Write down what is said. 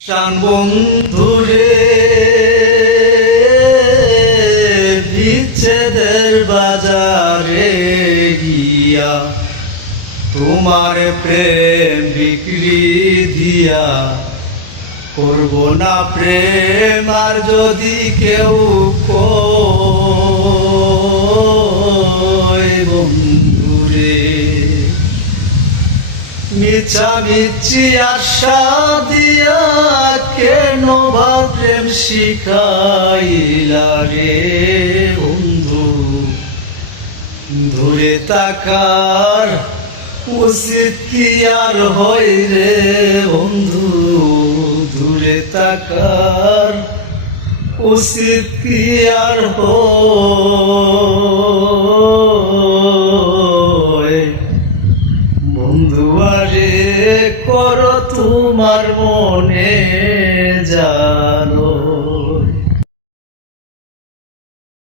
শান বন্ধুরে বিচ্ছেদের বাজারে গিয়া তোমার প্রেম বিক্রি দিয়া করব না প্রেম আর যদি কেউ কয় বন্ধুরে মিছামিছি আশা দিয়া কেন বা প্রেম শিখাইলা রে বন্ধু দূরে তাকার উচিত কি আর হয় রে বন্ধু দূরে তাকার উচিত কি আর হয় বন্ধুয়ারে করো তোমার মনে যা